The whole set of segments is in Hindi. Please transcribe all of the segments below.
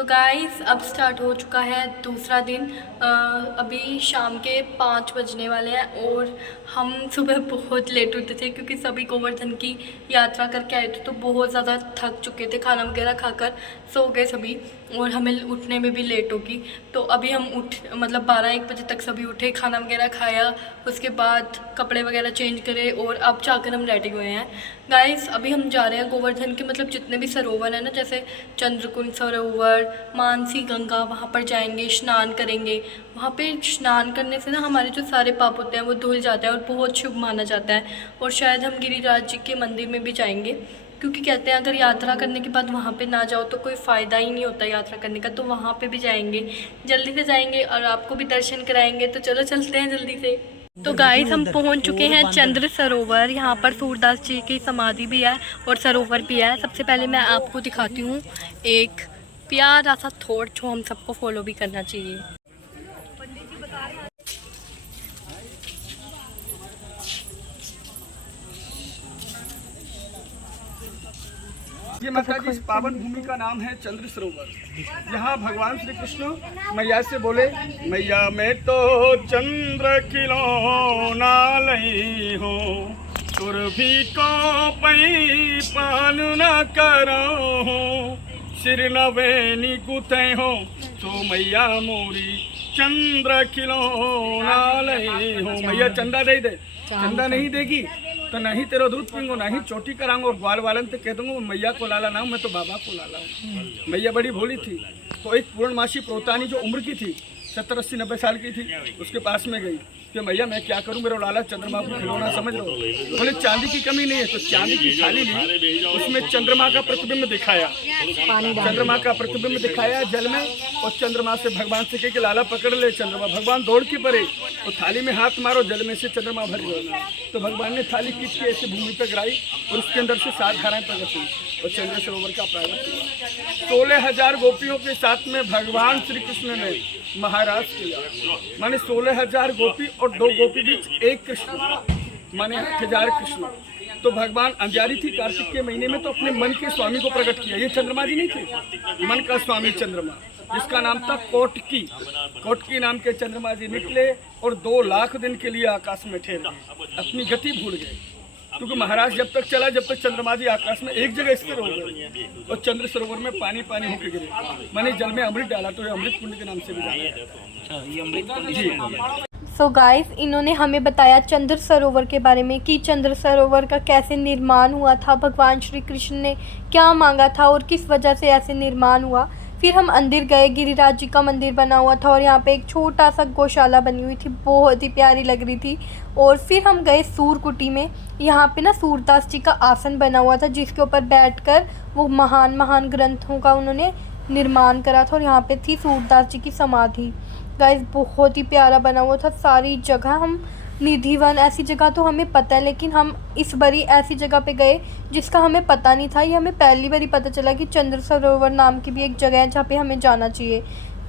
तो गाइस अब स्टार्ट हो चुका है दूसरा दिन। अभी शाम के 5 बजने वाले हैं और हम सुबह बहुत लेट उठे थे क्योंकि सभी गोवर्धन की यात्रा करके आए थे, तो बहुत ज़्यादा थक चुके थे। खाना वगैरह खाकर सो गए सभी और हमें उठने में भी लेट होगी। तो अभी हम मतलब 12-1 बजे तक सभी उठे, खाना वगैरह खाया, उसके बाद कपड़े वगैरह चेंज करे और अब जाकर हम रेडी हुए हैं। गाइस अभी हम जा रहे हैं गोवर्धन के मतलब जितने भी सरोवर हैं ना, जैसे चंद्रकुंड सरोवर, मानसी गंगा, वहाँ पर जाएंगे, स्नान करेंगे। वहाँ पे स्नान करने से ना हमारे जो सारे पाप होते हैं वो धुल जाते हैं और बहुत शुभ माना जाता है। और शायद हम गिरिराज जी के मंदिर में भी जाएंगे क्योंकि कहते हैं अगर यात्रा करने के बाद वहाँ पे ना जाओ तो कोई फ़ायदा ही नहीं होता यात्रा करने का, तो वहाँ पे भी जाएंगे, जल्दी से जाएंगे और आपको भी दर्शन कराएंगे। तो चलो चलते हैं जल्दी से। तो गाइस हम पहुँच चुके हैं चंद्र सरोवर। यहाँ पर सूरदास जी की समाधि भी है और सरोवर भी है। सबसे पहले मैं आपको दिखाती हूँ एक प्यारा सा थॉट जो हम सबको फॉलो भी करना चाहिए। ये माता जी इस पावन भूमि का नाम है चंद्र सरोवर। यहाँ भगवान श्री कृष्ण मैया से बोले, मैया मैं तो चंद्र खिलौना लई हो, सुरभि को पई पान न करो हो, सिर नवेनी गुथे हो, तो मैया मोरी चंद्र खिलौना लई हो। मैया चंदा दे दे, चंदा नहीं देगी तो नहीं तेरा दूध पीऊंगा, ना ही चोटी कराऊंगा और ग्वाल वालन तो कह दूंगा मैया को लाला ना हूँ, मैं तो बाबा को लाला हूँ। मैया बड़ी भोली थी। तो एक पूर्णमासी प्रोतानी जो उम्र की थी 70, 80, 90 साल की थी, उसके पास में गई कि मैया मैं क्या करूं, मेरा लाला चंद्रमा को खिलौना समझ लो। बोले चांदी की कमी नहीं है, तो चांदी की थाली ली, उसमें चंद्रमा का प्रतिबिंब दिखाया, चंद्रमा का प्रतिबिंब दिखाया जल में, और चंद्रमा से भगवान से कहे कि लाला पकड़ ले चंद्रमा। भगवान दौड़ के पड़े, तो थाली में हाथ मारो, जल में से चंद्रमा भर गया। तो भगवान ने थाली खींच के ऐसे भूमि पर गिराई और उसके अंदर से 7 धाराएं प्रकट हुई और चंद्र सरोवर का प्रागट हुआ। 16,000 गोपियों के साथ में भगवान श्री कृष्ण ने महाराज किया, माने 16,000 गोपी और 2 गोपी बीच एक कृष्ण, माने 8,000 कृष्ण। तो भगवान अंजारी थी कार्तिक के महीने में, तो अपने मन के स्वामी को प्रकट किया। ये चंद्रमा जी नहीं थे, मन का स्वामी चंद्रमा, जिसका नाम था कोटकी। कोटकी नाम के चंद्रमा जी निकले और 2 लाख दिन के लिए आकाश में ठहरे, अपनी गति भूल गए। क्योंकि महाराज जब तक चला जब तक चंद्रमा जी आकाश में एक जगह स्थिर हो गए और चंद्र सरोवर में पानी पानी होके गिरे, माने जल में अमृत डाला, तो ये अमृत कुंड के नाम से भी जाना है। सो गाइस इन्होंने हमें बताया चंद्र सरोवर के बारे में कि चंद्र सरोवर का कैसे निर्माण हुआ था, भगवान श्री कृष्ण ने क्या मांगा था और किस वजह से ऐसे निर्माण हुआ। फिर हम अंदर गए, गिरिराज जी का मंदिर बना हुआ था और यहाँ पे एक छोटा सा गौशाला बनी हुई थी, बहुत ही प्यारी लग रही थी। और फिर हम गए सूरकुटी में, यहाँ पे ना सूरदास जी का आसन बना हुआ था जिसके ऊपर बैठकर वो महान महान ग्रंथों का उन्होंने निर्माण करा था। और यहाँ पे थी सूरदास जी की समाधि। गाइस बहुत ही प्यारा बना हुआ था सारी जगह। हम निधिवन ऐसी जगह तो हमें पता है, लेकिन हम इस बारी ऐसी जगह पे गए जिसका हमें पता नहीं था। ये हमें पहली बार ही पता चला कि चंद्र सरोवर नाम की भी एक जगह है जहाँ पे हमें जाना चाहिए।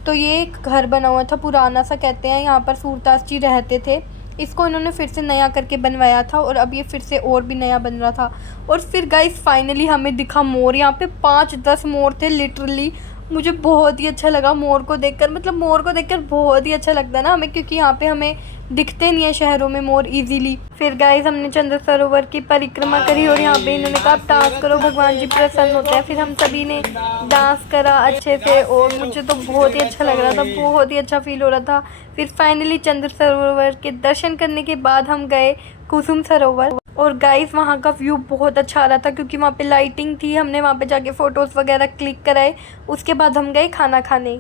तो ये एक घर बना हुआ था पुराना सा, कहते हैं यहाँ पर सूरदास जी रहते थे। इसको इन्होंने फिर से नया करके बनवाया था और अब ये फिर से और भी नया बन रहा था। और फिर गाइस फाइनली हमें दिखा मोर। यहाँ पे 5-10 मोर थे लिटरली। मुझे बहुत ही अच्छा लगा मोर को देखकर, मतलब मोर को देखकर बहुत ही अच्छा लगता है ना हमें, क्योंकि यहाँ पे हमें दिखते नहीं है शहरों में मोर इजीली। फिर गाइस हमने चंद्र सरोवर की परिक्रमा करी और यहाँ पे इन्होंने कहा डांस करो, भगवान जी प्रसन्न होते हैं। फिर हम सभी ने डांस करा अच्छे से और मुझे तो बहुत ही अच्छा लग रहा था, बहुत ही अच्छा फील हो रहा था। फिर फाइनली चंद्र सरोवर के दर्शन करने के बाद हम गए कुसुम सरोवर। और गाइस वहाँ का व्यू बहुत अच्छा आ रहा था क्योंकि वहाँ पे लाइटिंग थी। हमने वहाँ पे जाके फ़ोटोज़ वगैरह क्लिक कराए। उसके बाद हम गए खाना खाने।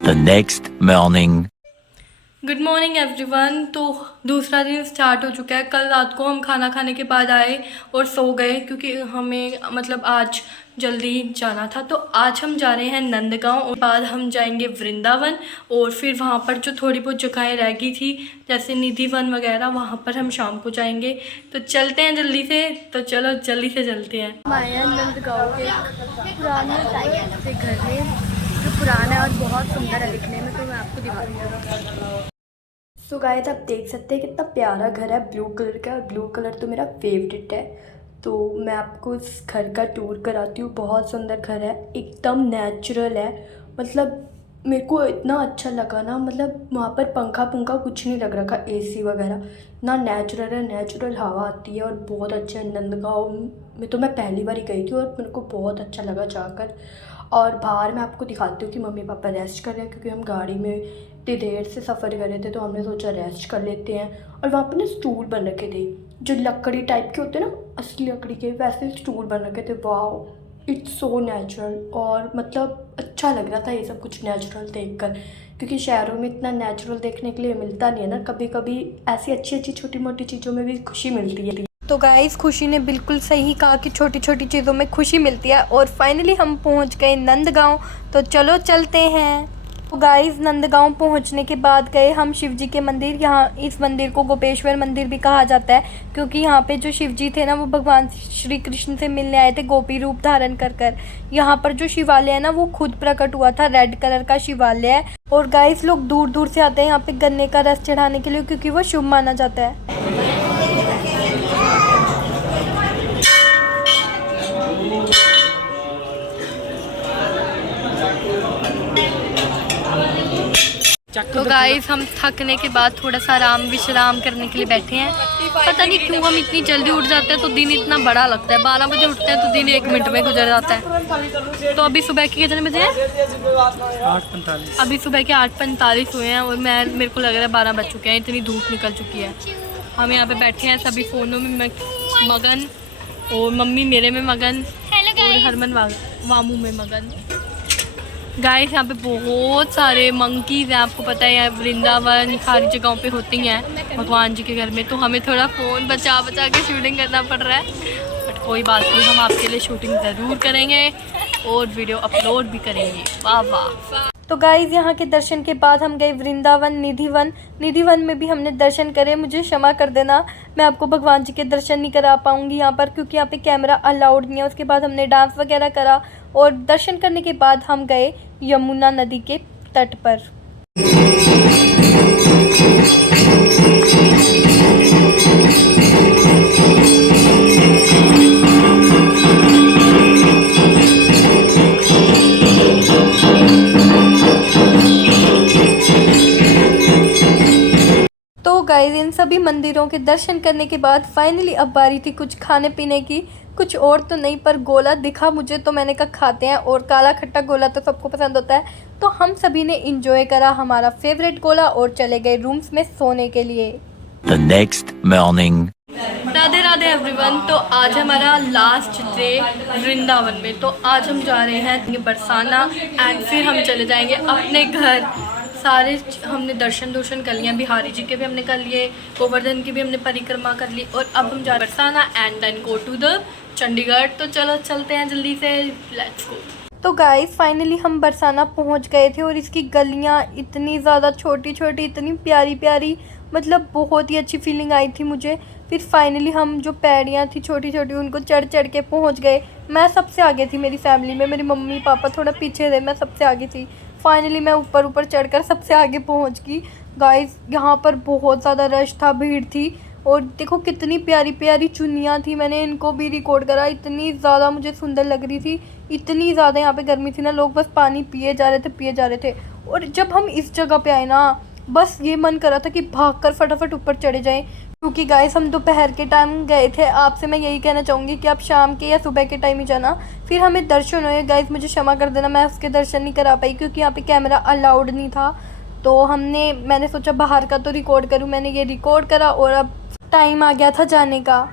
The next morning. Good morning everyone. तो दूसरा दिन स्टार्ट हो चुका है। कल रात को हम खाना खाने के बाद आए और सो गए क्योंकि हमें मतलब आज जल्दी जाना था। तो आज हम जा रहे हैं नंदगांव और बाद हम जाएंगे वृंदावन और फिर वहाँ पर जो थोड़ी बहुत जगहें रह गई थी जैसे निधिवन वगैरह, वहाँ पर हम शाम को जाएंगे। तो चलते हैं जल्दी से। तो चलो जल्दी से चलते हैं। माया नंदगांव के पुराने टाइम से घर में काफ़ी पुराना है और बहुत सुंदर है दिखने में, तो मैं आपको दिखाती हूँ। सो गाइस आप देख सकते हैं कितना प्यारा घर है, ब्लू कलर का। और ब्लू कलर तो मेरा फेवरेट है, तो मैं आपको इस घर का टूर कराती हूँ। बहुत सुंदर घर है, एकदम नेचुरल है। मतलब मेरे को इतना अच्छा लगा ना, मतलब वहाँ पर पंखा कुछ नहीं लग रखा, एसी वगैरह ना, नेचुरल है, नेचुरल हवा आती है और बहुत अच्छा है। नंदगांव में तो मैं पहली बार ही गई थी और मेरे को बहुत अच्छा लगा जाकर। और बाहर मैं आपको दिखाती हूँ कि मम्मी पापा रेस्ट कर रहे हैं, क्योंकि हम गाड़ी में इतनी देर से सफ़र कर रहे थे, तो हमने सोचा रेस्ट कर लेते हैं। और वहाँ पर ना स्टूल बन रखे थे, जो लकड़ी टाइप के होते हैं ना, असली लकड़ी के, वैसे स्टूल बन रखे थे। Wow, it's so natural. और मतलब अच्छा लग रहा था ये सब कुछ नेचुरल देखकर, क्योंकि शहरों में इतना नेचुरल देखने के लिए मिलता नहीं है ना। कभी कभी ऐसी अच्छी अच्छी छोटी मोटी चीज़ों में भी खुशी मिलती है। तो गाइस खुशी ने बिल्कुल सही कहा कि छोटी छोटी चीज़ों में खुशी मिलती है। और फाइनली हम पहुंच गए नंदगांव, तो चलो चलते हैं। तो गाइस नंदगांव पहुंचने के बाद गए हम शिव जी के मंदिर। यहाँ इस मंदिर को गोपेश्वर मंदिर भी कहा जाता है, क्योंकि यहाँ पे जो शिव जी थे ना, वो भगवान श्री कृष्ण से मिलने आए थे गोपी रूप धारण कर कर। यहाँ पर जो शिवालय है ना, वो खुद प्रकट हुआ था, रेड कलर का शिवालय है। और गाइस लोग दूर दूर से आते हैं यहाँ पे गन्ने का रस चढ़ाने के लिए, क्योंकि वो शुभ माना जाता है। तो गाइस हम थकने के बाद थोड़ा सा विश्राम करने के लिए बैठे हैं। पता नहीं क्यों हम इतनी जल्दी उठ जाते हैं तो दिन इतना बड़ा लगता है। 12 बजे उठते हैं तो दिन 1 मिनट में गुजर जाता है। तो अभी सुबह के कितने बजे हैं? 8:45। अभी सुबह के 8:45 हुए हैं और मेरे को लग रहा है 12 बज चुके हैं, इतनी धूप निकल चुकी है। हम यहाँ पे बैठे हैं सभी फ़ोनों में मगन, और मम्मी मेरे में मगन, और हरमन वामू में मगन। गाइस यहाँ पे बहुत सारे मंकीज़ हैं, आपको पता है वृंदावन सारी जगहों पे होती हैं भगवान जी के घर में। तो हमें थोड़ा फ़ोन बचा के शूटिंग करना पड़ रहा है, बट कोई बात नहीं, हम आपके लिए शूटिंग ज़रूर करेंगे और वीडियो अपलोड भी करेंगे। वाह वाह। तो गाइज़ यहाँ के दर्शन के बाद हम गए वृंदावन निधिवन में भी हमने दर्शन करे। मुझे क्षमा कर देना, मैं आपको भगवान जी के दर्शन नहीं करा पाऊँगी यहाँ पर, क्योंकि यहाँ पे कैमरा अलाउड नहीं है। उसके बाद हमने डांस वगैरह करा और दर्शन करने के बाद हम गए यमुना नदी के तट पर। तो गाइस इन सभी मंदिरों के दर्शन करने के बाद फाइनली अब बारी थी कुछ खाने पीने की। कुछ और तो नहीं, पर गोला दिखा मुझे तो मैंने कहा खाते हैं, और काला खट्टा गोला तो सबको पसंद होता है। तो हम सभी ने इंजॉय करा हमारा फेवरेट गोला और चले गए रूम्स में सोने के लिए। The next morning. Radhe Radhe everyone. तो आज हमारा लास्ट डे वृंदावन में, तो आज हम जा रहे हैं बरसाना एंड फिर हम चले जाएंगे अपने घर। सारे हमने दर्शन कर लिए, बिहारी जी के भी हमने कर लिए, गोवर्धन की भी हमने परिक्रमा कर ली, और अब हम जा रहे हैं Barsana and then go to the Chandigarh. तो चलो चलते हैं जल्दी से, लेट्स गो। तो गाइस फाइनली हम बरसाना पहुंच गए थे, और इसकी गलियां इतनी ज़्यादा छोटी छोटी, इतनी प्यारी प्यारी, मतलब बहुत ही अच्छी फीलिंग आई थी मुझे। फिर फाइनली हम जो पैड़ियाँ थी छोटी छोटी उनको चढ़ के पहुंच गए। मैं सबसे आगे थी मेरी फैमिली में, मेरी मम्मी पापा थोड़ा पीछे थे, मैं सबसे आगे थी। फाइनली मैं ऊपर चढ़कर सबसे आगे पहुंच गई। गाइस यहाँ पर बहुत ज़्यादा रश था, भीड़ थी, और देखो कितनी प्यारी प्यारी चुन्नियाँ थी। मैंने इनको भी रिकॉर्ड करा, इतनी ज़्यादा मुझे सुंदर लग रही थी। इतनी ज़्यादा यहाँ पे गर्मी थी ना, लोग बस पानी पिए जा रहे थे। और जब हम इस जगह पे आए ना, बस ये मन कर रहा था कि भागकर फटाफट ऊपर चढ़े जाएं, क्योंकि गाइस हम दोपहर के टाइम गए थे। आपसे मैं यही कहना चाहूँगी कि आप शाम के या सुबह के टाइम ही जाना। फिर हमें दर्शन हुए। गाइस मुझे क्षमा कर देना, मैं उसके दर्शन नहीं करा पाई, क्योंकि यहाँ पे कैमरा अलाउड नहीं था। तो मैंने सोचा बाहर का तो रिकॉर्ड करूँ, मैंने ये रिकॉर्ड करा, और अब टाइम आ गया था जाने का।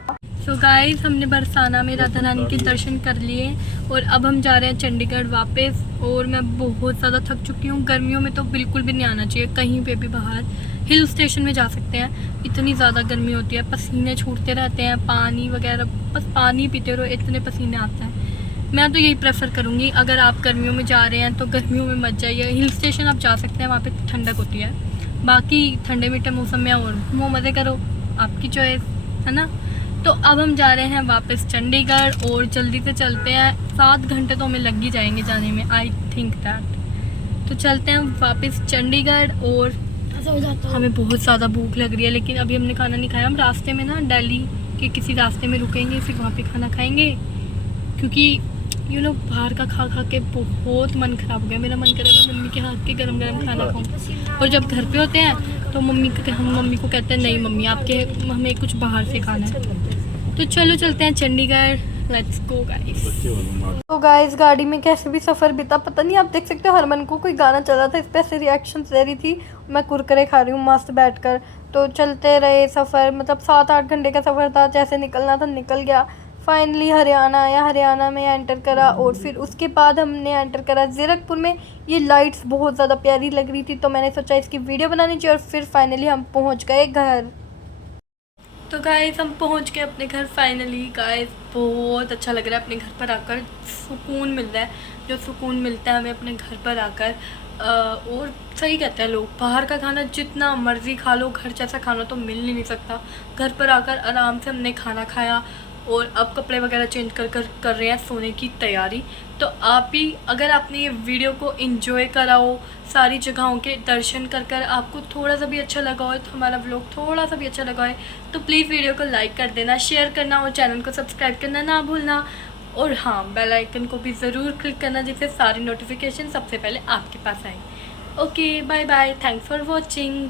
सो गाइस हमने बरसाना में राधा रानी के दर्शन कर लिए, और अब हम जा रहे हैं चंडीगढ़ वापस। और मैं बहुत ज़्यादा थक चुकी हूँ। गर्मियों में तो बिल्कुल भी नहीं आना चाहिए कहीं पे भी बाहर। हिल स्टेशन में जा सकते हैं, इतनी ज़्यादा गर्मी होती है, पसीने छूटते रहते हैं, पानी वगैरह, बस पानी पीते रहो, इतने पसीने आते हैं। मैं तो यही प्रेफर करूँगी, अगर आप गर्मियों में जा रहे हैं तो गर्मियों में मत जाइए। हिल स्टेशन आप जा सकते हैं, वहाँ पर ठंडक होती है। बाकी ठंडे मीठे मौसम में और वो मज़े करो, आपकी चॉइस है ना। तो अब हम जा रहे हैं वापस चंडीगढ़, और जल्दी से चलते हैं। 7 घंटे तो हमें लग ही जाएंगे जाने में, आई थिंक दैट। तो चलते हैं हम वापस चंडीगढ़। और हमें बहुत ज़्यादा भूख लग रही है, लेकिन अभी हमने खाना नहीं खाया। हम रास्ते में ना दिल्ली के किसी रास्ते में रुकेंगे, फिर वहाँ पे खाना खाएंगे, क्योंकि बाहर का खा खा के बहुत मन ख़राब हो गया। मेरा मन कर रहा है मैं मम्मी के हाथ के गरम गरम खाना खाऊं। और जब घर पे होते हैं तो हम मम्मी को कहते हैं नहीं मम्मी आपके हमें कुछ बाहर से खाना है। तो चलो चलते हैं चंडीगढ़, लेट्स गो गाइस। तो गाइस गाड़ी में कैसे भी सफ़र बीता पता नहीं। आप देख सकते हो हरमन को कोई गाना चला था, इस पर ऐसे रिएक्शन दे रही थी। मैं कुरकुरे खा रही हूँ मस्त बैठकर। तो चलते रहे सफ़र, मतलब 7-8 घंटे का सफ़र था। जैसे निकलना था निकल गया। फाइनली हरियाणा आया, हरियाणा में एंटर करा और फिर उसके बाद हमने एंटर करा ज़ीरकपुर में। ये लाइट्स बहुत ज़्यादा प्यारी लग रही थी, तो मैंने सोचा इसकी वीडियो बनानी चाहिए। और फिर फाइनली हम पहुंच गए घर। तो गाइस हम पहुंच गए अपने घर फाइनली। गाइस बहुत अच्छा लग रहा है अपने घर पर आकर, सुकून मिल रहा है, जो सुकून मिलता है हमें अपने घर पर आकर। और सही कहते हैं लोग, बाहर का खाना जितना मर्ज़ी खा लो, घर जैसा खाना तो मिल ही नहीं सकता। घर पर आकर आराम से हमने खाना खाया और अब कपड़े वगैरह चेंज कर रहे हैं सोने की तैयारी। तो आप भी अगर आपने ये वीडियो को एंजॉय करा हो, सारी जगहों के दर्शन कर आपको थोड़ा सा भी अच्छा लगा हो, तो हमारा व्लॉग थोड़ा सा भी अच्छा लगा है तो प्लीज़ वीडियो को लाइक कर देना, शेयर करना और चैनल को सब्सक्राइब करना ना भूलना। और हाँ, बेल आइकन को भी ज़रूर क्लिक करना, जिससे सारी नोटिफिकेशन सबसे पहले आपके पास आए। Okay bye bye, thanks for watching.